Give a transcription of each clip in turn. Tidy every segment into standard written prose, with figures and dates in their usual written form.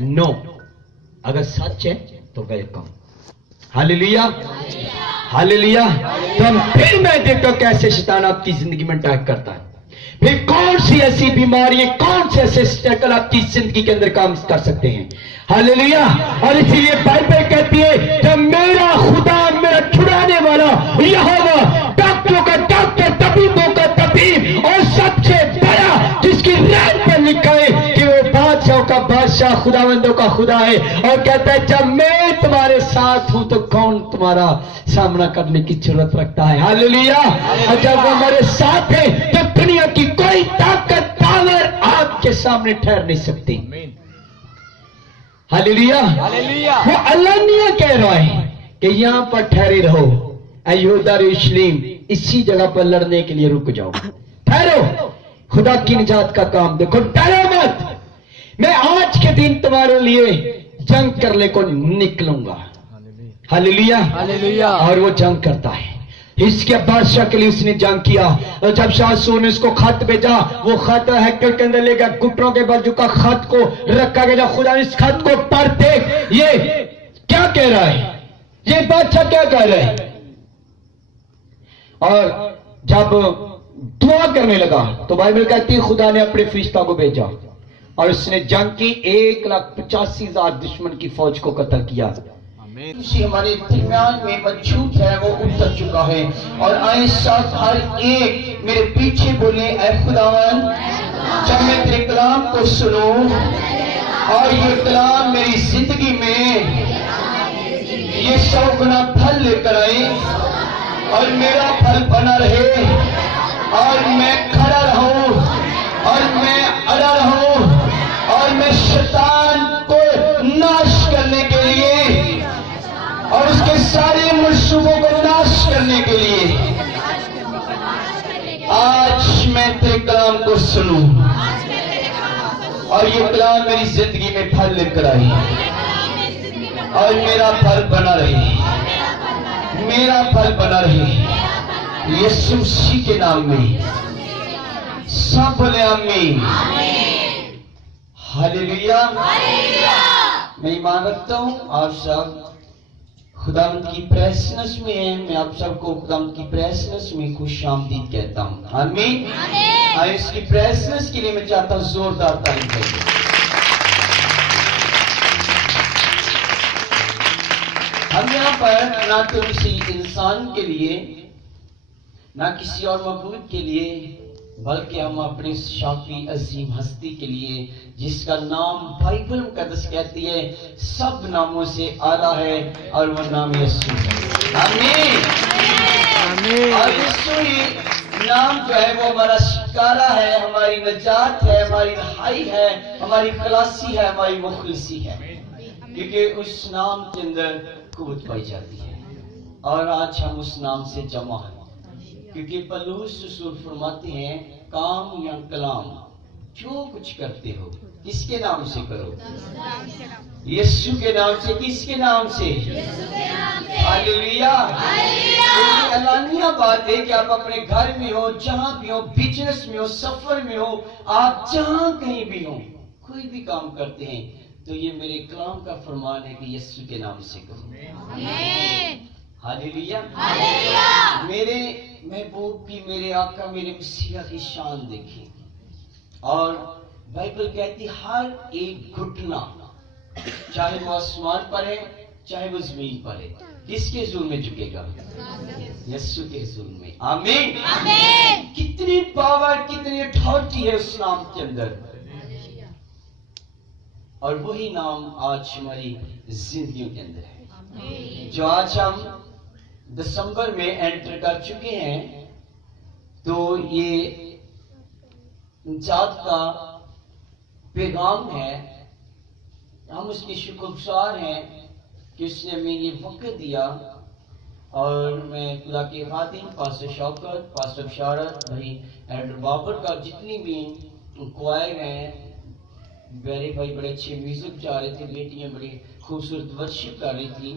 No. अगर सच है तो वेलकम। Hallelujah, hallelujah. तो हम फिर मैं देखता हूं कैसे शैतान आपकी जिंदगी में अटैक करता है। फिर कौन सी ऐसी बीमारी, कौन से ऐसे स्ट्रगल आपकी जिंदगी के अंदर काम कर सकते हैं। हालेलुया। और इसीलिए बाइबल कहती है जब मेरा खुदा, मेरा छुड़ाने वाला यहोवा, डॉक्टरों का डॉक्टर, तबीबों का तबीब और सबसे बड़ा, जिसकी रैंक पर लिखा है कि वो बादशाहों का बादशाह, खुदावंदों का खुदा है, और कहता है जब मैं तुम्हारे साथ हूं तो कौन तुम्हारा सामना करने की जरूरत रखता है। हालेलुया। और जब वो हमारे साथ है तो दुनिया की कोई ताकत, पावर आपके सामने ठहर नहीं सकती। हालेलुया। वो अलानिया कह रहा है कि यहां पर ठहरे रहो, यहूदा यरूशलेम, इसी जगह पर लड़ने के लिए रुक जाओ, ठहरो, खुदा की निजात का काम देखो, डरो मत, मैं आज के दिन तुम्हारे लिए जंग करने को निकलूंगा। Hallelujah, hallelujah. और वो जंग करता है। इसके बादशाह के लिए उसने जंग किया। और जब शाहसूर ने उसको खत भेजा, वो खत हेक्टर के अंदर ले गया, घुटनों के बल झुका, खत को रखा गया। खुदा इस खत को पढ़ देख, ये क्या कह रहा है, ये बादशाह क्या कह रहा है। और जब दुआ करने लगा तो बाइबल कहती है खुदा ने अपने फरिश्ता को भेजा और उसने जंग की, 1,85,000 दुश्मन की फौज को कत्ल किया। हमारे दरमियान में मौजूद है, वो उतर चुका है। और आए साथ हर एक मेरे पीछे बोले, ऐ खुदावन जब मैं तेरे कलाम को सुनूं और ये कलाम मेरी जिंदगी में ये 100 गुना फल लेकर आए और मेरा फल बना रहे और मैं खड़ा रहूं और मैं अड़ा रहूं और मैं शैतान को नाश करने के लिए और उसके सारे मंसूबों को नाश करने के लिए आज मैं तेरे कलाम को सुनूं और ये कलाम मेरी जिंदगी में फल लेकर आई और मेरा फल बना रहे, मेरा फल बना रहे, यीशु मसीह के नाम में। सब बोले आमीन। हालेलुया। मैं ईमान रखता हूं आप सब खुदावंद की प्रेजेंस में है। मैं आप सबको खुदावंद की प्रेजेंस में खुश आमदीद कहता हूं। आमीन। आए इसकी प्रेजेंस के लिए मैं चाहता हूं जोरदार ताली बजाइए। हम यहाँ पर ना तो किसी इंसान के लिए, ना किसी और मखलूक के लिए, बल्कि हम अपने शाफी अजीम हस्ती के लिए, जिसका नाम बाइबल मुकद्दस कहती है सब नामों से आला है, और वो नाम यीशु है। आमीन, आमीन। और यीशु ही नाम जो है वो हमारा शिकारा है, हमारी नजात है, हमारी रहाई है, हमारी खलासी है, हमारी मुखलिसी है, क्योंकि उस नाम के अंदर कुव्वत पाई जाती है। और आज हम उस नाम से जमा हैं, क्योंकि पौलुस रसूल फरमाते हैं काम या कलाम जो कुछ करते हो किसके नाम से करो, यीशु के नाम से। किसके नाम से? हालेलुया। एलानिया बात है कि आप अपने घर में हो, जहां भी हो, बिजनेस में हो, सफर में हो, आप जहां कहीं भी हो, कोई भी काम करते हैं, तो ये मेरे कलाम का फरमान है कि यीशु के नाम से करो। हालेलुया। मेरे महबूब की, मेरे आका, मेरे मसीहा की शान देखिए। और बाइबल कहती हर एक घुटना, चाहे वो आसमान पर है चाहे वो जमीन पर है, किसके हुजूर में झुकेगा? यीशु के हुजूर में। आमीन, आमीन। कितनी पावर, कितनी अथॉरिटी है उस नाम के अंदर। और वही नाम आज हमारी जिंदगियों के अंदर है। जो आज हम दिसंबर में एंटर कर चुके हैं, तो ये निजात का पैगाम है। हम उसके शुक्रगुजार हैं कि उसने हमें ये वक्त दिया। और मैं खुदा के खातिन पास्टर शौकत, पास्टर बशारत, भाई एल्डर बाबर का, जितनी भी क्वायर हैं, मेरे भाई बड़े अच्छे म्यूजिक जा रहे थे, बेटियां बड़ी खूबसूरत वर्शिप कर रही थी,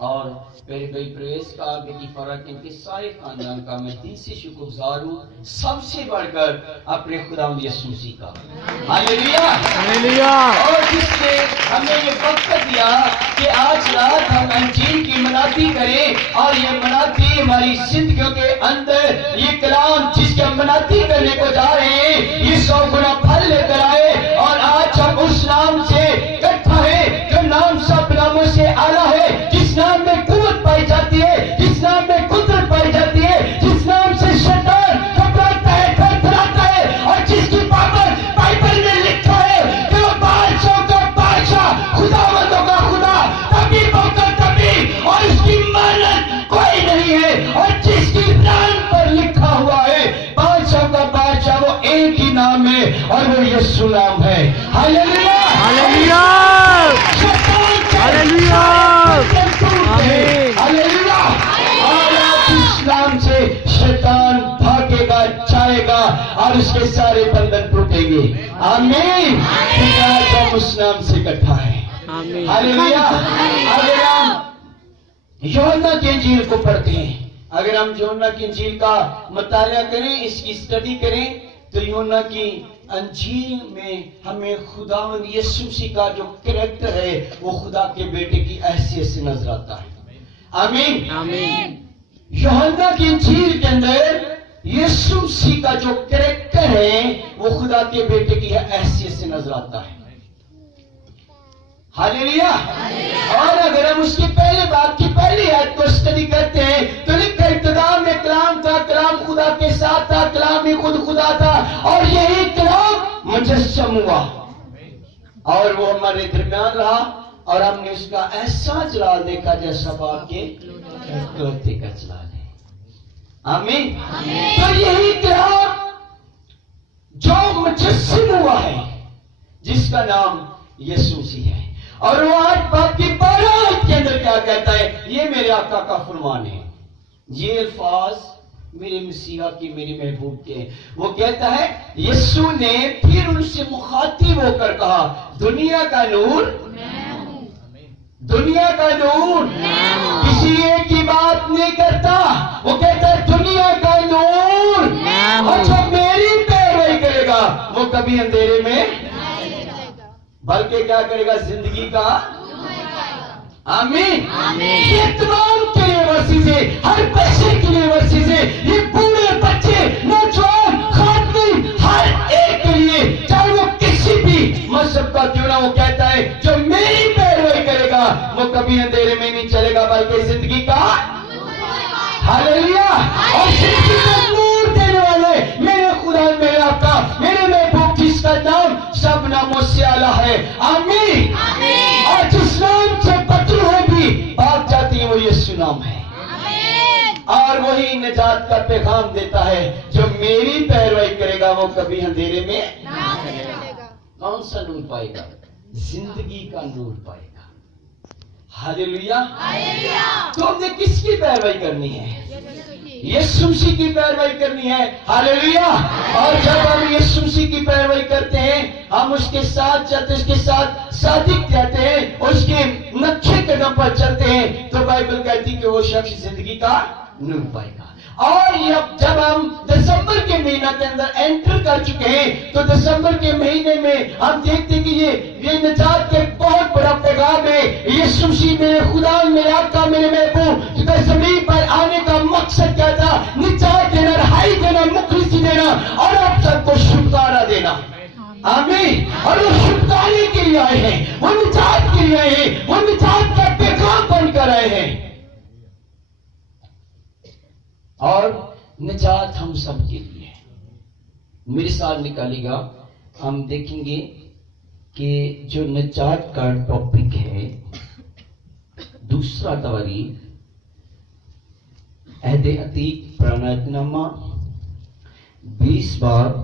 और मेरे भाई प्रवेश का, बेटी फराक, इनके सारे खानदान का मैं दिल से शुक्रगुजार हूँ, सबसे बढ़कर अपने खुदावंद यीशु मसीह का। Hallelujah, hallelujah. और जिसने ہمیں یہ وقت دیا کہ آج رات ہم انجیل کی مناتی کریں، اور یہ مناتی ہماری زندگیوں کے اندر یہ کلام جس کی ہم مناتی کرنے کو جا رہے ہیں یہ 100 گنا پھل لے کر آئے، اور آج ہم اس نام سے اکٹھا ہے جو نام سب ناموں سے اعلیٰ ہے، جس نام میں قوت پائی جاتی ہے، جس نام میں قدرت پائی جاتی ہے، جس نام سے شیطان گھبراتا ہے، تھرتھراتا ہے، اور جس کی پاور بائبل میں لکھا ہے کہ وہ بادشاہوں کا بادشاہ، خداوندوں کا خدا، طبیبوں کا طبیب، اور اس کی مانند کوئی نہیں ہے، اور جس کی نام پر لکھا ہوا ہے بادشاہ کا بادشاہ، وہ ایک ہی نام ہے اور وہ یسوع نام ہے۔ ہاللیلویا ہاللیلویا ہاللیلویا ہاللیلویا۔ اور اس نام سے شیطان بھاگے گا، جائے گا، اور اس کے سارے بندھن ٹوٹیں گے۔ آمین۔ آج ہم اس نام سے اکٹھا ہیں۔ ہاللیلویا۔ اگر ہم یوحنا کی انجیل کو پڑھتے ہیں، اگر ہم یوحنا کی انجیل کا مطالعہ کریں، اس کی اسٹڈی کریں، تو یوحنا کی انجیل میں ہمیں خداوند یسوع مسیح کا جو کریکٹر ہے وہ خدا کے بیٹے کی حیثیت سے نظر آتا ہے۔ آمین۔ آمین۔ یوحنا کی انجیل کے اندر یسوع مسیح کا جو کریکٹر ہے وہ خدا کے بیٹے کی حیثیت سے نظر آتا ہے۔ ہاللیلویا۔ اور اگر ہم اس کی پہلے بات کی پہلی آیت کو اسٹڈی کرتے ہیں تو لکھا ابتدا میں کلام تھا، کلام خدا کے ساتھ تھا، کلام ہی خود خدا تھا، اور یہی کلام مجسم ہوا اور وہ ہمارے درمیان رہا، اور ہم نے اس کا ایسا جلال دیکھا جیسا باپ کے اکلوتے کا جلال ہے۔ آمین۔ تو یہی کلام جو مجسم ہوا ہے جس کا نام یسوع مسیح ہے، اور وہ آج باپ کی 12 آیت کے اندر کیا کہتا ہے؟ یہ میرے آقا کا فرمان ہے، یہ الفاظ میرے مسیحا کی، میری محبوب کے۔ وہ کہتا ہے، یسوع نے پھر ان سے مخاطب ہو کر کہا، دنیا کا نور، دنیا کا نور کسی ایک کی بات نہیں کرتا، وہ کہتا ہے دنیا کا نور، اور جو میری پیروی کرے گا وہ کبھی اندھیرے میں بلکہ کیا کرے گا؟ زندگی کا۔ آمین۔ یہ تمام کے لیے ورسز ہے، ہر بچے کے لیے ورسز ہے، یہ بوڑھے بچے، نوجوان، خواتین، ہر ایک کے لیے، چاہے وہ کسی بھی مذہب کا کیوں نہ، وہ کہتا ہے جو میری پیروی کرے گا وہ کبھی اندھیرے میں نہیں چلے گا بلکہ زندگی کا۔ ہاللیلویا۔ اور زندگی کا نور دینے والے میرے خدا، میرے آقا، میرے محبوب، جس کا نام سب ناموں سے اعلیٰ ہے۔ آمین۔ اور جس نام سے بدروہیں بھی بھاگ جاتی ہیں وہ یسوع نام ہے، اور وہی نجات کا پیغام دیتا ہے، جو میری پیروی کرے گا وہ کبھی اندھیرے میں کون سا نور پائے گا؟ زندگی کا نور پائے گا۔ ہاللیلویا۔ تو ہم نے کس کی پیروی کرنی ہے؟ یسوع مسیح کی پیروی کرنی ہے۔ ہاللیلویا۔ اور جب ہم یسوع مسیح کی پیروی کرتے ہیں، ہم اس کے ساتھ چلتے، اس کے ساتھ صادق رہتے ہیں، اس کے نقشے قدم پر چلتے ہیں، تو بائبل کہتی کہ وہ شخص زندگی کا نور پائے گا۔ اور جب ہم دسمبر کے مہینہ کے اندر انٹر کر چکے ہیں تو دسمبر کے مہینے میں ہم دیکھتے ہیں کہ یہ نجات کا بہت بڑا پیغام ہے۔ یسوع مسیح میرے خدا، میرے آقا، میرے محبوب، زمین پر آنے کا مقصد کیا تھا؟ نجات دینا، رہائی دینا، مخلصی دینا، اور آپ سب کو چھٹکارا دینا۔ آمین۔ اور وہ چھٹکارے کے لیے آئے ہیں، وہ نجات کے لیے آئے ہیں، وہ نجات کا پیغام بن کر آئے ہیں، اور نجات ہم سب کے لیے ہے۔ میرے ساتھ نکالیے گا، ہم دیکھیں گے کہ جو نجات کا ٹاپک ہے، دوسرا تواریخ عہد عتیق پرانا عہد نامہ 20 باب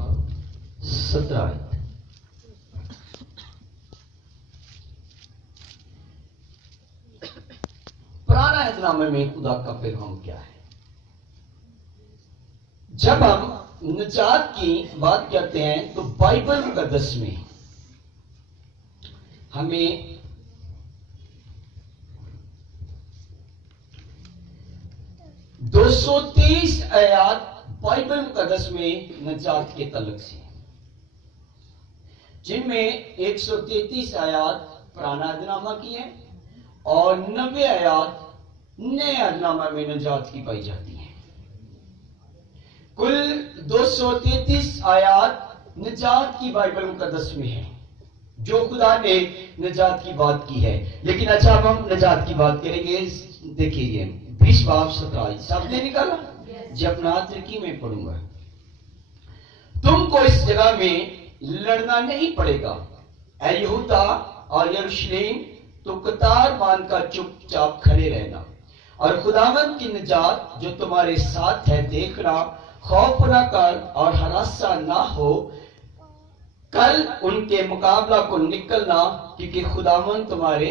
17 آیت۔ پرانا عہد نامے میں خدا کا پیغام کیا ہے؟ جب ہم نجات کی بات کرتے ہیں تو بائبل مقدس میں ہمیں 223 آیات بائبل مقدس میں نجات کے تعلق سے، جن میں 133 آیات पुराना अहदनामा की है और 90 आयात नए अहदनामा में नजात की पाई जाती है। कुल 233 आयात नजात की बाइबल मुकद्दस में है, जो खुदा ने नजात की बात की है। लेकिन अच्छा, अब हम नजात की बात करेंगे। देखिए 20 बाब 17 सबने निकाला, जब ना तुर्की में पढ़ूंगा। तुमको इस जगह में लड़ना नहीं पड़ेगा, ऐ यहूदा और यरूशलेम, तो कतार बांध कर चुपचाप खड़े रहना और खुदावंद की निजात जो तुम्हारे साथ है देखना, खौफ ना कर और हरासा ना हो। कल उनके मुकाबला को निकलना, क्योंकि खुदावंद तुम्हारे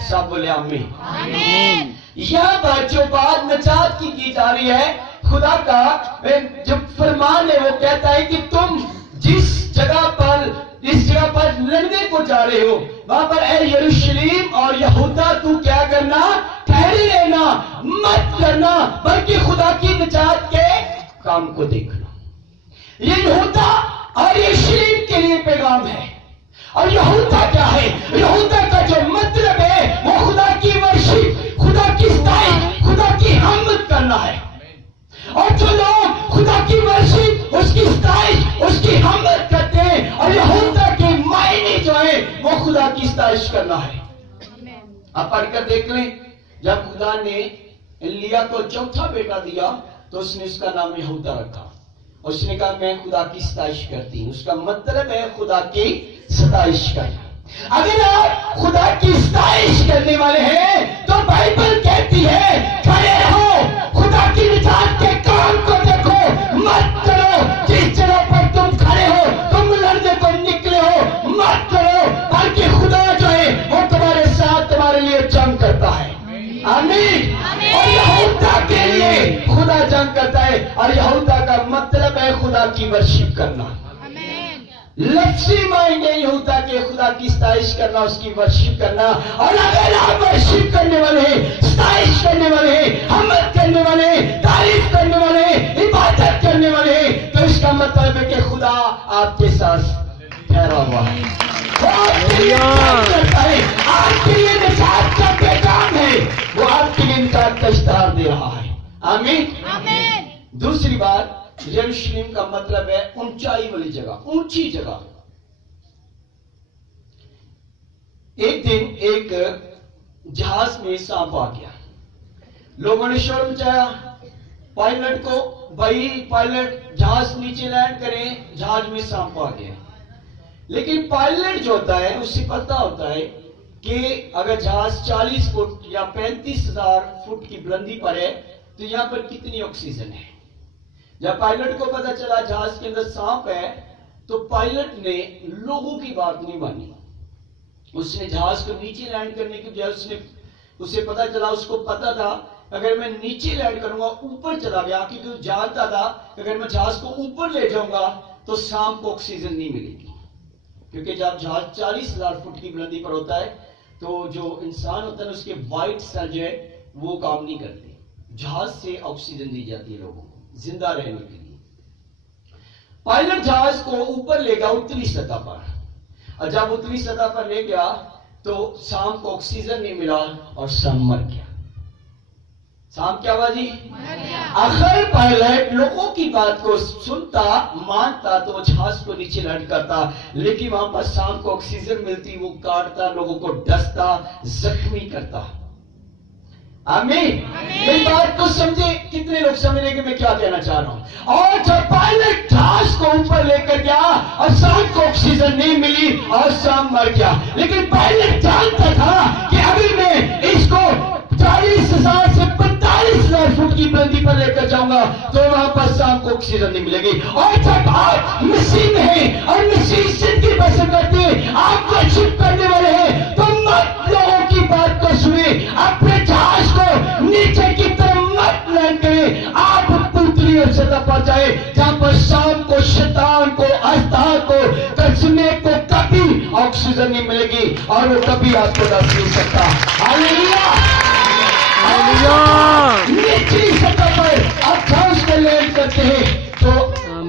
साथ। बोले आमीन। यह बात जो बात निजात की जा रही है, खुदा का जो फरमान है, वो कहता है कि तुम जिस जगह पर, इस जगह पर लड़ने को जा रहे हो, वहां पर ऐ यरूशलेम और यहूदा, तू क्या करना, ठहरे रहना, मत करना, बल्कि खुदा की निजात के काम को देखना। ये यहूदा और यरूशलेम के लिए पैगाम है। और यहूदा क्या है? यहूदा का जो मतलब है वो खुदा की वर्शिप, खुदा की स्ताइश, खुदा की हम्द करना है। और जो लोग खुदा की वर्शिप, उसकी स्ताइश, उसकी हम्द करते हैं, और यहूदा के मायने जो है वो खुदा की स्ताइश करना है। आप पढ़कर देख लें, जब खुदा ने एलिया को चौथा बेटा दिया तो उसने उसका नाम यहूदा रखा। उसने कहा मैं खुदा की सताइश करती हूं। उसका मतलब है खुदा की सताइश करना। अगर आप खुदा की सताइश करने वाले हैं तो बाइबल कहती है खड़े रहो, खुदा की निजात के काम को देखो, मत करो जिस जगह पर तुम खड़े हो, तुम लड़ने को निकले हो, मत करो, बल्कि खुदा जो है वो तुम्हारे साथ, तुम्हारे लिए जंग करता है। आमीन। और यहूदा के लिए खुदा जंग करता है, और यहूदा का मतलब है खुदा की वर्शिप करना। लफ्ज़ी मायने यहूदा के खुदा की सताइश करना, उसकी वर्शिप करना। और अगर आप वर्शिप करने वाले हैं, सताइश करने वाले हैं, हम्द करने वाले हैं, तारीफ करने वाले हैं, इबादत करने वाले हैं, तो इसका मतलब है कि खुदा आपके साथ ठहरा हुआ है, आपके लिए करता है, आपके लिए निजात का पैगाम है, वो आपके लिए निजात का इश्तिहार दे रहा है। आमीन। दूसरी बात, यरूशलेम का मतलब है ऊंचाई वाली जगह, ऊंची जगह। एक दिन एक जहाज में सांप आ गया, लोगों ने शोर मचाया पायलट को, भाई पायलट जहाज नीचे लैंड करें, जहाज में सांप आ गया। लेकिन पायलट जो होता है उससे पता होता है कि अगर जहाज 40 फुट या 35,000 फुट की बुलंदी पर है तो यहां पर कितनी ऑक्सीजन है। जब पायलट को पता चला जहाज के अंदर सांप है तो पायलट ने लोगों की बात नहीं मानी। उसने जहाज को नीचे लैंड करने की बजाय उसे पता चला, उसको पता था अगर मैं नीचे लैंड करूंगा, ऊपर चला गया, क्योंकि वो जानता था अगर मैं जहाज को ऊपर ले जाऊंगा तो सांप को ऑक्सीजन नहीं मिलेगी। क्योंकि जब जहाज 40,000 फुट की बुलंदी पर होता है तो जो इंसान होता है उसके वाइट सेल जो है वो काम नहीं करते, जहाज से ऑक्सीजन दी जाती है लोगों को जिंदा रहने के लिए। पायलट जहाज को ऊपर ले गया उतली सतह पर, और जब उतली सतह पर ले गया तो सांप को ऑक्सीजन नहीं मिला और सांप मर गया। सांप क्या हुआ जी? अगर पायलट लोगों की बात को सुनता, मानता, तो वो जहाज को नीचे लैंड करता, लेकिन वहां पर सांप को ऑक्सीजन मिलती, वो काटता, लोगों को डसता, जख्मी करता। आमीन। मेरी बात को समझे? कितने लोग समझने कि मैं क्या कहना चाह रहा हूं? और जब पायलट जहाज को ऊपर लेकर गया और सांप को ऑक्सीजन नहीं मिली और सांप मर गया, लेकिन पायलट जानता था कि अभी मैं इसको 40,000 से 45,000 फुट की बुलंदी पर लेकर जाऊंगा तो वहां पर सांप को ऑक्सीजन नहीं मिलेगी। और जब आप मसीह में हैं और मसीह जिंदगी बसर करते हैं, आप वर्शिप करने वाले हैं, तो मत लोगों की बात को सुने, अपने जहाज को नीचे की तरफ मत लैंड करें, आप पुतली और सतह पर जाए जहां पर सांप को, शैतान को, अस्तार को, कस्मे को कभी ऑक्सीजन नहीं मिलेगी और वो कभी आपको डस नहीं सकता। हालेलुया। निचली सतह पर आप जहाज को लैंड करते हैं तो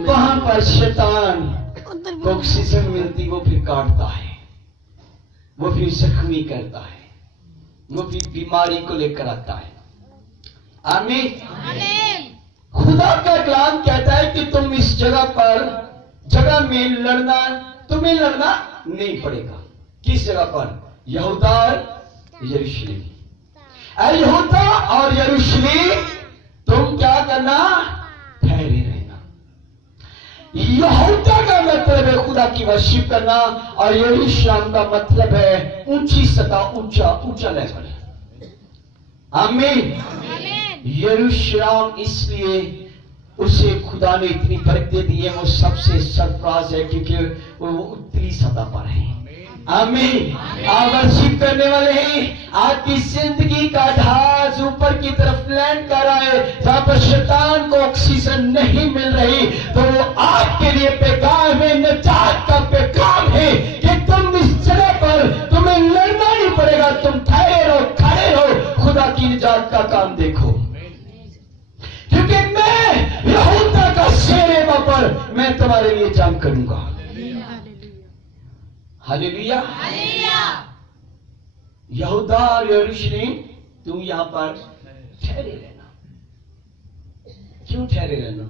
वहां पर शैतान को ऑक्सीजन मिलती, वो फिर काटता है। वो फिर जख्मी करता है, वो फिर बीमारी को लेकर आता है। आमीन। खुदा का कलाम कहता है कि तुम इस जगह में लड़ना, तुम्हें लड़ना नहीं पड़ेगा। किस जगह पर? यहूदा और यरूशलेम। यहूदा और यरूशलेम तुम क्या करना? ठहरे रहना। यहूदा का मतलब है खुदा की वर्शिप करना, और यरूशलेम का मतलब है ऊंची सतह, ऊंचा लेवल। आमीन। यरूशलेम इसलिए उसे खुदा ने इतनी बरकत दे दी है, वो सबसे सरफराज है क्योंकि वो उत्तरी सतह पर है। आमीन। आप वर्शिप करने वाले हैं, आपकी जिंदगी का ढांच ऊपर की तरफ लैंड कर रहा है, जहां पर शैतान को ऑक्सीजन नहीं मिल रही, तो वो आपके लिए पैगाम है, निजात का पैगाम है कि तुम इस जगह पर तुम्हें लड़ना नहीं पड़ेगा, तुम ठहरे रहो, खड़े रहो, खुदा की निजात का काम देखो। क्योंकि मैं यहूदा का शेर पर मैं तुम्हारे लिए जंग करूंगा। हालेलुया। यहूदा और यरूशलेम तुम यहां पर ठहरे रहना। क्यों ठहरे रहना?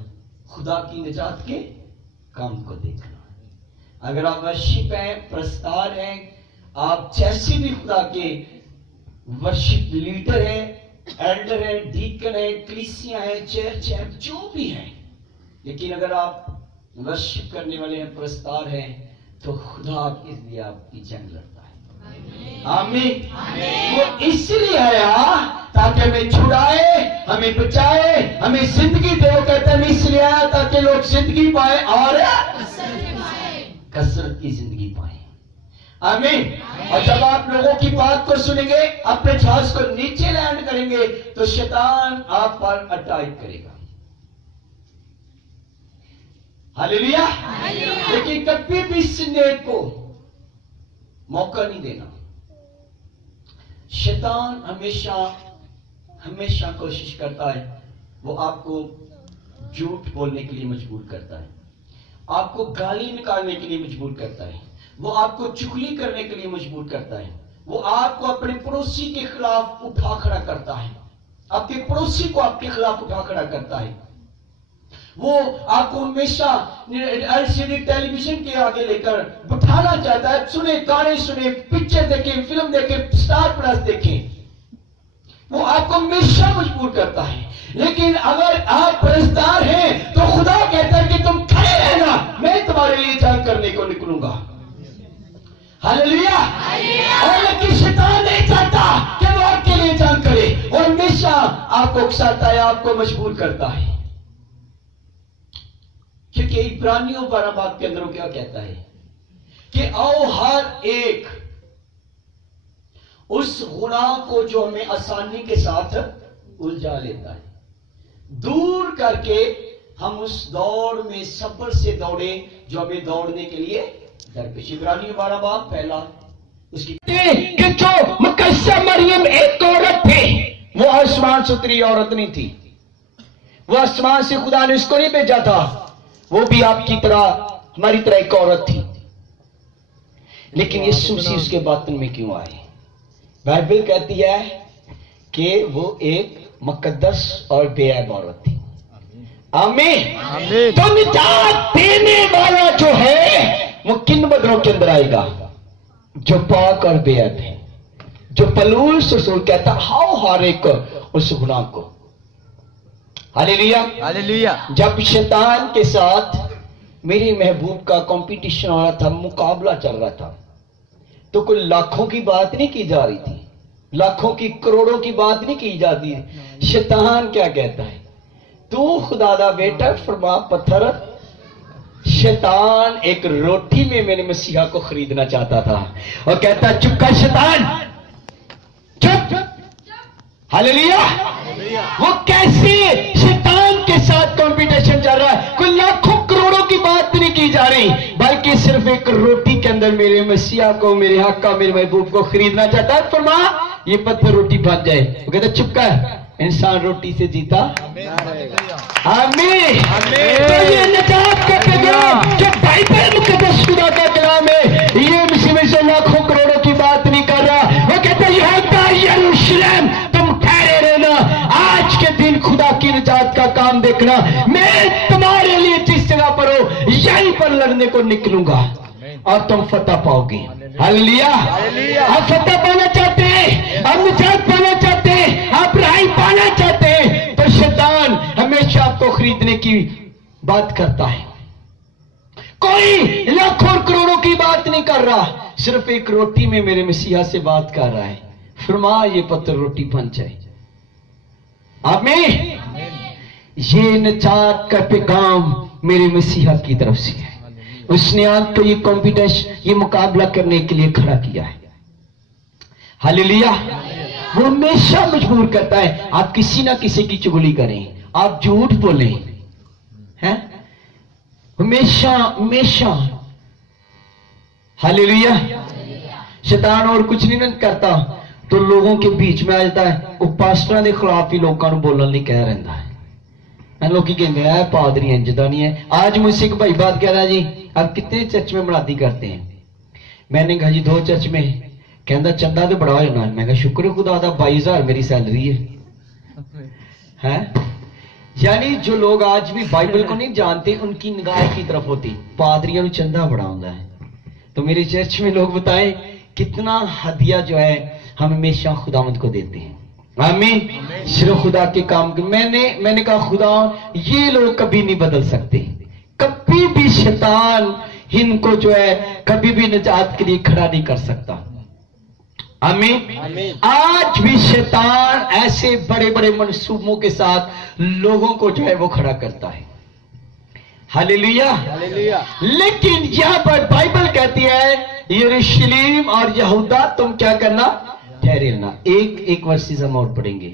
खुदा की निजात के काम को देखना। अगर आप वर्शिप हैं, प्रस्तार हैं, आप जैसे भी खुदा के वर्शिप लीडर हैं, एल्डर है, डीकन है, कलीसिया है, चर्च है, जो भी है, लेकिन अगर आप वर्शिप करने वाले हैं, प्रस्तार हैं, तो खुदा के लिए आपकी जंग लड़ता है। आमीन। वो इसलिए आया ताकि हमें छुड़ाए, हमें बचाए, हमें जिंदगी दे। वो कहते हैं इसलिए आया ताकि लोग जिंदगी पाए और कसरत की जिंदगी पाए। आमीन। और जब आप लोगों की बात को सुनेंगे, अपने जहाज को नीचे लैंड करेंगे, तो शैतान आप पर अटैक करेगा। हालेलुया। लेकिन कभी भी स्नेह को मौका नहीं देना। शैतान हमेशा कोशिश करता है, वो आपको झूठ बोलने के लिए मजबूर करता है, आपको गाली निकालने के लिए मजबूर करता है, वो आपको चुगली करने के लिए मजबूर करता है, वो आपको अपने पड़ोसी के खिलाफ उठा खड़ा करता है, आपके पड़ोसी को आपके खिलाफ उठा खड़ा करता है। वो आपको हमेशा एलसीडी टेलीविजन के आगे लेकर बिठाना चाहता है। सुने, गाने सुने, पिक्चर देखें, फिल्म देखें, स्टार प्लस देखें, वो आपको हमेशा मजबूर करता है। लेकिन अगर आप परस्तार हैं तो खुदा कहता है कि तुम खड़े रहना, मैं तुम्हारे लिए जंग करने को निकलूंगा। हालेलुया। और लेकिन शैतान नहीं चाहता कि वो आपके लिए जंग करे, और हमेशा आपको उकसाता है, आपको मजबूर करता है। क्योंकि इब्रानियों 12 बाब के अंदर क्या कहता है कि आओ हर एक उस गुनाह को जो हमें आसानी के साथ उलझा लेता है, दूर करके हम उस दौड़ में सब्र से दौड़े जो हमें दौड़ने के लिए दरपेश। इब्रानियों 12 बाब पहला उसकी कि जो मुकद्दस मरियम एक औरत थी, वो आसमान से उतरी औरत नहीं थी, वो आसमान से खुदा ने उसको नहीं भेजा था, वो भी आपकी तरह, हमारी तरह एक औरत थी। लेकिन यीशु मसीह उसके बातन में क्यों आए? बाइबल कहती है कि वो एक मुकद्दस और बेऐब औरत थी। आमीन। तो निजात देने वाला जो है वो किन बदलों के अंदर आएगा? जो पाक और बेऐब है, जो पलूस रसूल कहता हाउ हर एक उस गुनाह को। हालेलुया। हालेलुया। जब शैतान के साथ मेरी महबूब का कंपटीशन हो रहा था, मुकाबला चल रहा था, तो कोई लाखों की बात नहीं की जा रही थी, लाखों की करोड़ों की बात नहीं की जाती। शैतान क्या कहता है? तू खुदा दा बेटा फरमा पत्थर। शैतान एक रोटी में मेरे मसीहा को खरीदना चाहता था, और कहता चुप कर शैतान, चुप। हालेलुया। वो कैसे शैतान के साथ कंपटीशन चल रहा है, कोई लाखों करोड़ों की बात नहीं की जा रही, बल्कि सिर्फ एक रोटी के अंदर मेरे मसीहा को, मेरे हक का, मेरे महबूब को खरीदना चाहता है। फरमा ये पत्थर रोटी बन जाए। वो कहता चुप कर, इंसान रोटी से जीता। आमीन। तो ये निजात का पैगाम जो बाइबल मुकद्दस खुदा का कलाम है, ये मुसीबत से लाखों करोड़ों की बात نجات کا کام دیکھنا، میں تمہارے لیے جس جگہ پر ہو یہیں پر لڑنے کو نکلوں گا اور تم فتح پاؤ گے۔ ہاللیلویا۔ آپ فتح پانا چاہتے ہیں، آپ نجات پانا چاہتے ہیں، آپ رہائی پانا چاہتے ہیں، تو شیطان ہمیشہ آپ کو خریدنے کی بات کرتا ہے۔ کوئی لاکھوں اور کروڑوں کی بات نہیں کر رہا، صرف ایک روٹی میں میرے مسیحا سے بات کر رہا ہے، فرما یہ پتھر روٹی بن جائے۔ آمین۔ یہ نجات کا پیغام میرے مسیحا کی طرف سے ہے، اس نے آپ کو یہ کمپٹیشن، یہ مقابلہ کرنے کے لیے کھڑا کیا ہے۔ ہاللیلویا۔ وہ ہمیشہ مجبور کرتا ہے آپ کسی نہ کسی کی چغلی کریں، آپ جھوٹ بولیں، ہیں ہمیشہ ہمیشہ۔ ہاللیلویا۔ شیطان اور کچھ نہیں کرتا تو لوگوں کے بیچ میں آ جاتا ہے، وہ پاسٹر کے خلاف ہی لوگوں کو بولنے نہیں کہہ رہا ہے، لوگ کہتے ہیں پادری ہیں جدا نہیں ہے۔ آج مجھ سے ایک بھائی بات کہہ رہا جی آپ کتنے چرچ میں منادی کرتے ہیں؟ میں نے کہا جی 2 چرچ میں۔ کہندا چندہ تو بڑا ہو جانا۔ میں کہا شکر خدا دا 22,000 میری سیلری ہے۔ یعنی جو لوگ آج بھی بائبل کو نہیں جانتے ان کی نگاہ کی طرف ہوتی، پادریوں چندہ بڑا ہوتا ہے۔ تو میرے چرچ میں لوگ بتائیں کتنا ہدیہ جو ہے ہم ہمیشہ خداوند کو دیتے ہیں۔ آمین۔ صرف خدا کے کام کے میں نے کہا خدا یہ لوگ کبھی نہیں بدل سکتے، کبھی بھی شیطان ان کو جو ہے کبھی بھی نجات کے لیے کھڑا نہیں کر سکتا۔ آمین۔ آج بھی شیطان ایسے بڑے بڑے منصوبوں کے ساتھ لوگوں کو جو ہے وہ کھڑا کرتا ہے۔ ہاللیلویا۔ لیکن یہاں پر بائبل کہتی ہے یروشلم اور یہودا تم کیا کرنا؟ ٹھہرے رہنا۔ ایک ورسز ہم اور پڑھیں گے،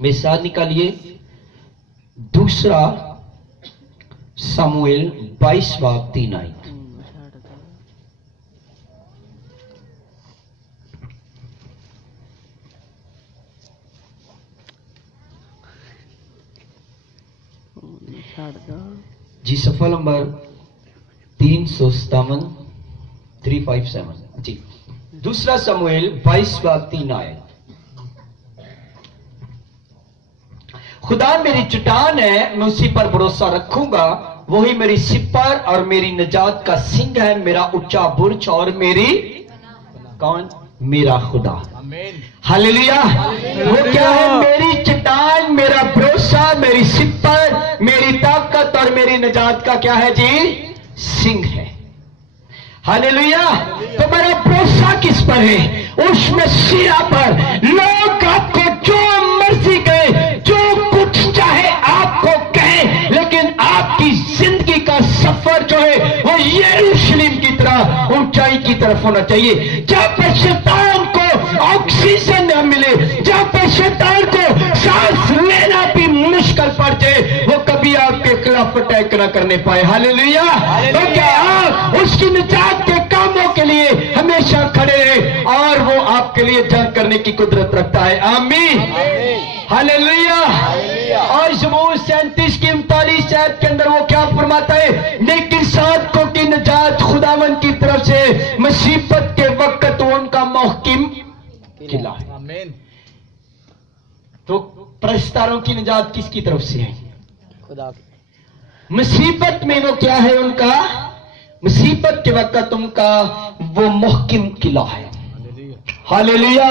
میرے ساتھ نکالیے 2 سموئیل 22:3 آیت۔ جی صفحہ نمبر 357 357 جی 2 سموئیل 22:3 آیت۔ خدا میری چٹان ہے، میں اسی پر بھروسہ رکھوں گا، وہی میری سپر اور میری نجات کا سنگ ہے، میرا اونچا برج اور میری کون؟ میرا خدا۔ ہاللیلویا۔ وہ کیا ہے؟ میری چٹان، میرا بھروسہ، میری سپر، میری طاقت اور میری نجات کا کیا ہے جی؟ سنگ ہے۔ ہاللیلویا۔ تو میرا بھروسہ کس پر ہے؟ اس مسیح پر۔ لوگ آپ کو جو مرضی کہیں، جو کچھ چاہے آپ کو کہیں، لیکن آپ کی زندگی کا سفر جو ہے وہ یروشلم کی طرح اونچائی کی طرف ہونا چاہیے، جہاں پر شیطان کو آکسیجن نہ ملے، جہاں پر شیطان کو سانس لینا بھی مشکل پڑ جائے، وہ کبھی آپ کے خلاف اٹیک نہ کرنے پائے۔ ہاللیلویا۔ تو کیا آپ اس کی نجات کے کاموں کے لیے ہمیشہ کھڑے ہیں اور وہ آپ کے لیے جنگ کرنے کی قدرت رکھتا ہے۔ آمین۔ ہاللیلویا۔ اور زبور 37 کی 39 آیت کے اندر وہ کیا فرماتا ہے؟ لیکن صادقوں کی نجات خداوند کی طرف سے، مصیبت کے وقت وہ ان کا محکم قلعہ ہے۔ تو پرستاروں کی نجات کس کی طرف سے ہے؟ خدا۔ مصیبت میں وہ کیا ہے؟ ان کا مصیبت کے وقت ان کا وہ محکم قلعہ ہے۔ ہاللیلویا۔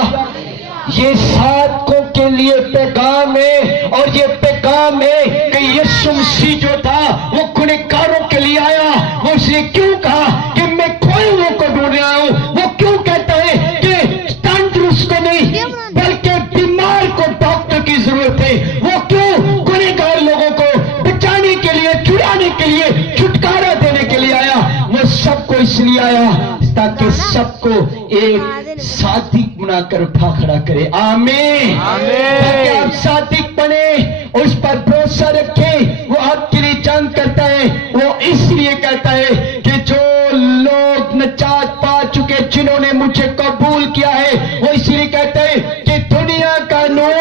یہ صادقوں کے لیے پیغام ہے، اور یہ پیغام ہے کہ یسوع مسیح جو تھا وہ گنہگاروں کے لیے آیا۔ وہ اس نے کیوں کہا کہ میں کھوئے کو ڈھونڈ رہا ہوں؟ وہ کیوں کہتا ہے کہ تندرست کو نہیں بلکہ بیمار کو ڈاکٹر کی ضرورت ہے؟ وہ کیوں گنہگار لوگوں کو بچانے کے لیے، چھڑانے کے لیے، چھٹکارا دینے کے لیے آیا؟ وہ سب کو اس لیے آیا تاکہ سب کو ایک صادق بنا کر اٹھا کھڑا کرے۔ آمین۔ تاکہ آپ صادق بنے، اس پر بھروسہ رکھیں، وہ آپ کے لیے جنگ کرتا ہے۔ وہ اس لیے کہتا ہے کہ جو لوگ نجات پا چکے، جنہوں نے مجھے قبول کیا ہے، وہ اس لیے کہتا ہے کہ دنیا کا نور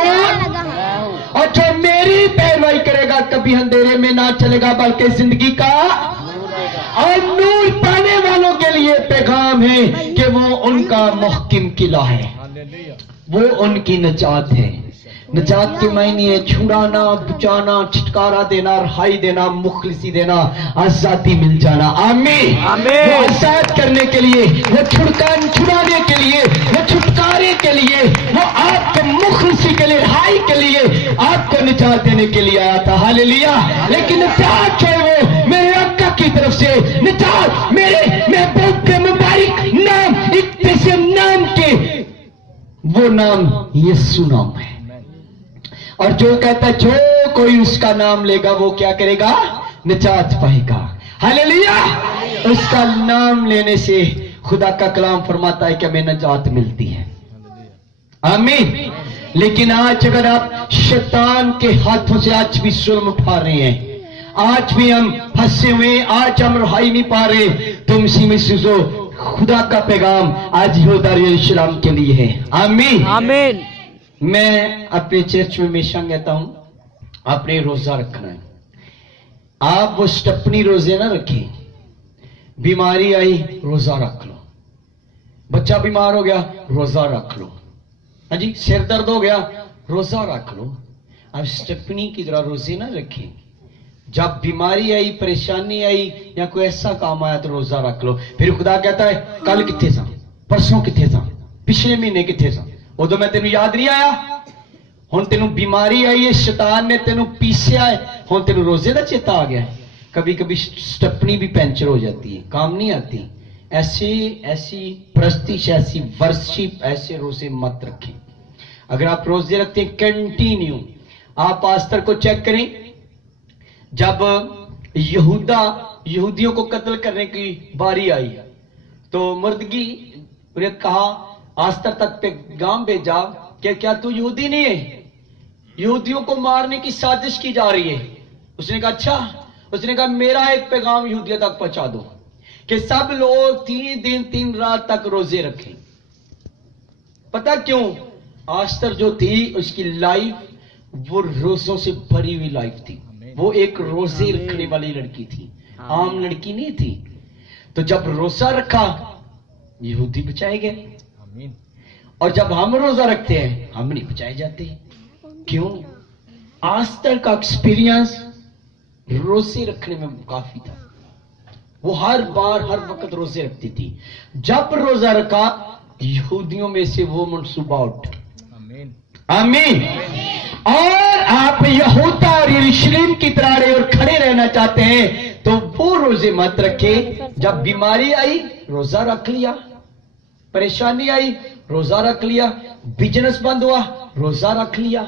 اور جو میری پیروی کرے گا کبھی اندھیرے میں نہ چلے گا بلکہ زندگی کا اور نور پانے والوں کے لیے پیغام ہے کہ وہ ان کا محکم قلعہ ہے، وہ ان کی نجات ہے، नजात के मायने है छुड़ाना, बचाना, छुटकारा देना, रहाई देना, मुखलिसी देना, आजादी मिल जाना। आमीन। वो आजाद करने के लिए, वो छुड़ाने के लिए, वो छुटकारे के लिए, वो आपको मुखलिसी के लिए, रहाई के लिए, आपको निजात देने के लिए आया था। हालेलुया। लेकिन निजात जो है वो मेरे आका की तरफ से, निजात मेरे महबूब के मुबारक नाम, इत्तेसिम नाम के, वो नाम यीशु नाम है। और जो कहता है जो कोई उसका नाम लेगा वो क्या करेगा? निजात पाएगा। हालेलुया। उसका नाम लेने से खुदा का कलाम फरमाता है कि हमें निजात मिलती है। आमीन। लेकिन आज अगर आप शैतान के हाथों से आज भी जुल्म उठा रहे हैं, आज भी हम फंसे हुए, आज हम रहाई नहीं पा रहे, तो इसी में सुनो खुदा का पैगाम आज यहूदा यरूशलेम के लिए है। आमीन। आमीन। मैं अपने चर्च में हमेशा कहता हूं आपने रोजा रखना है। आप वो स्टपनी रोजे ना रखें। बीमारी आई रोजा रख लो, बच्चा बीमार हो गया रोजा रख लो, हाँ जी, सिर दर्द हो गया रोजा रख लो। अब स्टपनी की तरह रोजे ना रखें। जब बीमारी आई, परेशानी आई या कोई ऐसा काम आया तो रोजा रख लो। फिर खुदा कहता है कल किथे सा, परसों किथे सा, पिछले महीने किथे सा, उदों मैं तेन याद नहीं आया। हुण तेन बीमारी आई है, शैतान ने तेन पीसिया है, हुण तेन रोजे का चेता आ गया। कभी कभी स्टपनी भी पैंचर हो जाती है, काम नहीं आती। ऐसी प्रस्तिश, ऐसी वर्शिप, ऐसे रोजे मत रखें। अगर आप रोजे रखते हैं कंटिन्यू, आप आस्तर को चेक करें। जब यहूदियों को कत्ल करने की बारी आई तो मुर्दगी ने कहा, आस्तर तक पैगाम भेजा कि क्या तू यहूदी नहीं है? यहूदियों को मारने की साजिश की जा रही है। उसने कहा अच्छा। उसने कहा मेरा एक पैगाम यहूदियों तक पहुंचा दो कि सब लोग 3 दिन 3 रात तक रोजे रखें। पता क्यों? आस्तर जो थी उसकी लाइफ वो रोजों से भरी हुई लाइफ थी। वो एक रोजे रखने वाली लड़की थी, आम लड़की नहीं थी। तो जब रोजा रखा यहूदी बचाए गए, और जब हम रोजा रखते हैं हम नहीं बचाए जाते। क्यों? आस्तर का एक्सपीरियंस रोजे रखने में काफी था। वो हर बार हर वक्त रोजे रखती थी। जब रोजा रखा यहूदियों में से वो मनसूबा उठा। आमीन। और आप यहूदा और यरूशलेम की तरह और खड़े रहना चाहते हैं तो वो रोजे मत रखे। जब बीमारी आई रोजा रख लिया, परेशानी आई रोजा रख लिया, बिजनेस बंद हुआ रोजा रख लिया,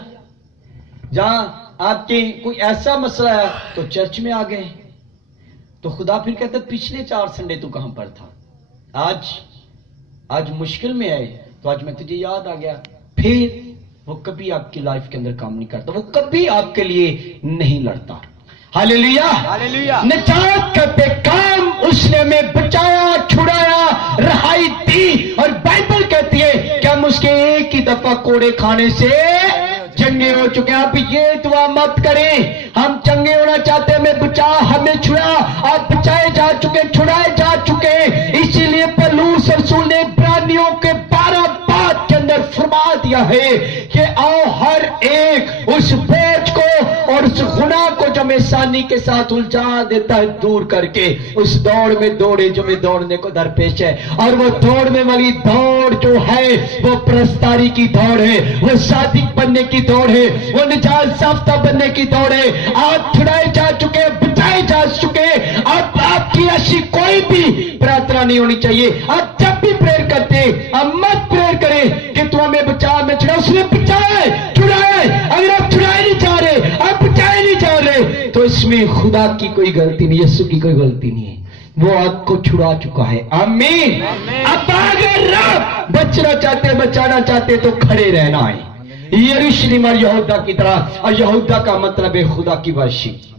जहां आपके कोई ऐसा मसला है तो चर्च में आ गए। तो खुदा फिर कहता पिछले 4 संडे तू कहां पर था? आज मुश्किल में आए तो आज मैं तुझे याद आ गया। फिर वो कभी आपकी लाइफ के अंदर काम नहीं करता, वो कभी आपके लिए नहीं लड़ता। हालेलुया। हालेलुया। निजात का पैगाम उसने हमें बचाया, छुड़ाया, रहाई दी। और बाइबल कहती है कि हम उसके एक ही दफा कोड़े खाने से चंगे हो चुके हैं। आप ये दुआ मत करें, हम चंगे होना चाहते हैं, हमें बचा, हमें छुड़ा। आप बचाए जा चुके, छुड़ाए जा चुके। इसीलिए पौलुस रसूल ने इब्रानियों के 12 बात के अंदर फरमा दिया है कि आओ हर एक उस बोझ को और उस गुनाह को जो हमें आसानी के साथ उलझा देता है दूर करके उस दौड़ में दौड़े जो में दौड़ने को दरपेश है। और वो दौड़ने वाली दौड़ जो है वो प्रस्तारी की दौड़ है, वो सादिक बनने की दौड़ है, वो निजात साफ्ता बनने की दौड़ है। आप छुड़ाए जा चुके, बचाए जा चुके। अब आपकी ऐसी कोई भी प्रार्थना नहीं होनी चाहिए। आप जब भी प्रेयर करते आप मत प्रेयर करें कि तू हमें बचा, मैं छुड़ा। उसने बचाए, छुड़ाए। अगर आप छुड़ाए नहीं जा रहे, आप बचाए नहीं जा रहे, तो इसमें खुदा की कोई गलती नहीं, यीशु की कोई गलती नहीं है। वो आपको छुड़ा चुका है। आमीन। अब अगर आप बचना चाहते, बचाना चाहते तो खड़े रहना है यरूशलेम और यहूदा की तरह। और यहूदा का मतलब है खुदा की वर्शिप।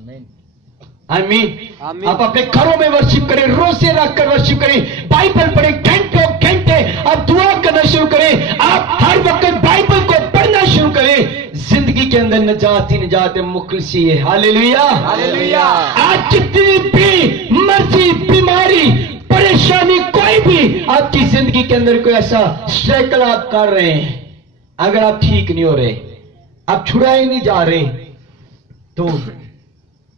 आमीन। आप अपने घरों में वर्शिप करें, रोजे रखकर वर्शिप करें, बाइबल पढ़ें, घंटों घंटे आप दुआ करना शुरू करें। आप हर वक्त बाइबल को पढ़ना शुरू करें। जिंदगी के अंदर निजात ही निजात है, मुखलिसी है। हालेलुया। हालेलुया। आज जितनी भी मर्जी, बीमारी, परेशानी, कोई भी आपकी जिंदगी के अंदर कोई ऐसा स्ट्रगल आप कर रहे हैं, अगर आप ठीक नहीं हो रहे आप छुड़ाए नहीं जा रहे, तो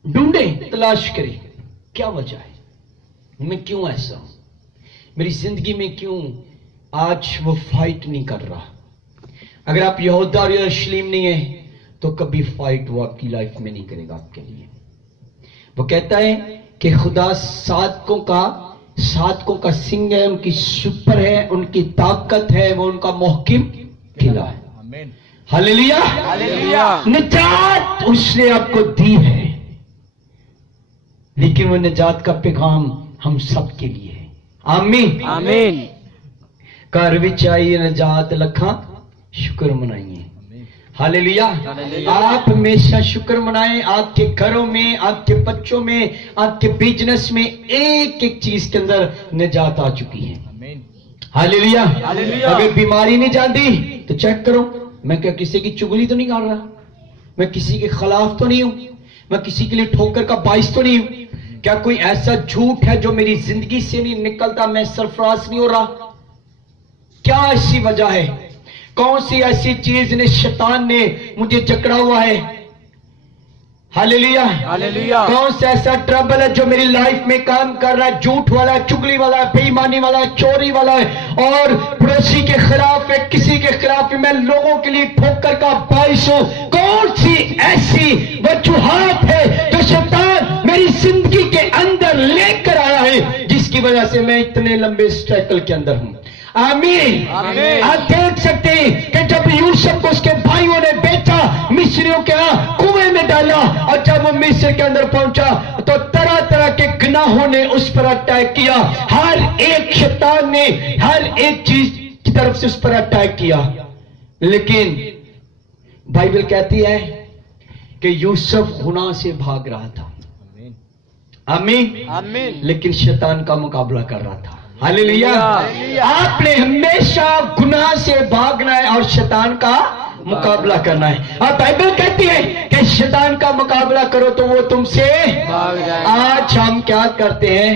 ढूंढे, तलाश करें क्या वजह है, मैं क्यों ऐसा हूं, मेरी जिंदगी में क्यों आज वो फाइट नहीं कर रहा। अगर आप यहूदा और यरूशलेम नहीं है तो कभी फाइट वो आपकी लाइफ में नहीं करेगा आपके लिए। वो कहता है कि खुदा साधकों का सिंह है, उनकी सुपर है, उनकी ताकत है, वो उनका मुहकिम किला है। Hallelujah, hallelujah. निजात उसने आपको दी है, लेकिन वो निजात का पैगाम हम सब के लिए है। आमीन, आमीन। घर विच आई निजात लखा शुक्र मनाइए। हालेलुया। आप हमेशा शुक्र मनाएं। आपके घरों में, आपके बच्चों में, आपके बिजनेस में एक एक चीज के अंदर निजात आ चुकी है। हालेलुया। अगर बीमारी नहीं जाती तो चेक करो, मैं क्या किसी की चुगली तो नहीं कर रहा, मैं किसी के खिलाफ तो नहीं हूं, मैं किसी के लिए ठोकर का बाइस तो नहीं हूं। क्या कोई ऐसा झूठ है जो मेरी जिंदगी से नहीं निकलता, मैं सरफराज नहीं हो रहा? क्या ऐसी वजह है? कौन सी ऐसी चीज ने, शैतान ने मुझे जकड़ा हुआ है? Hallelujah, hallelujah. कौन सा ऐसा ट्रबल है जो मेरी लाइफ में काम कर रहा है? झूठ वाला है, चुगली वाला है, बेईमानी वाला है, चोरी वाला है, और पड़ोसी के खिलाफ है, किसी के खिलाफ है, मैं लोगों के लिए ठोकर का बाइस हूं। कौन सी ऐसी वजूहात है जो शैतान मेरी जिंदगी के अंदर लेकर आया है, जिसकी वजह से मैं इतने लंबे स्ट्रगल के अंदर हूं? आमीन, आमीन। आप देख सकते हैं कि जब यूसुफ को उसके भाइयों ने बेचा, मिस्रियों के यहां कुएं में डाला, और जब वो मिस्र के अंदर पहुंचा तो तरह तरह के गुनाहों ने उस पर अटैक किया। हर एक शैतान ने हर एक चीज की तरफ से उस पर अटैक किया, लेकिन बाइबल कहती है कि यूसुफ गुनाह से भाग रहा था। आमीन, आमीन। लेकिन शैतान का मुकाबला कर रहा था। हालेलुया। आपने हमेशा गुनाह से भागना है और शैतान का मुकाबला करना है। और बाइबल कहती है कि शैतान का मुकाबला करो तो वो तुमसे भाग जाए। आज हम क्या करते हैं?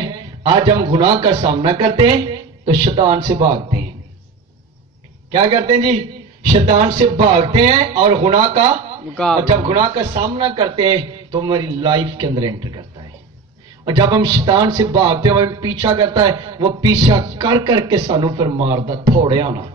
आज हम गुनाह का सामना करते हैं तो शैतान से भागते हैं। क्या करते हैं जी? शैतान से भागते हैं और गुनाह का, और जब गुनाह का सामना करते हैं तो हमारी लाइफ के अंदर एंटर करता है। और जब हम शैतान से भागते हैं, वो पीछा करता है, वो पीछा कर करके सानू फिर मारदा थोड़े आना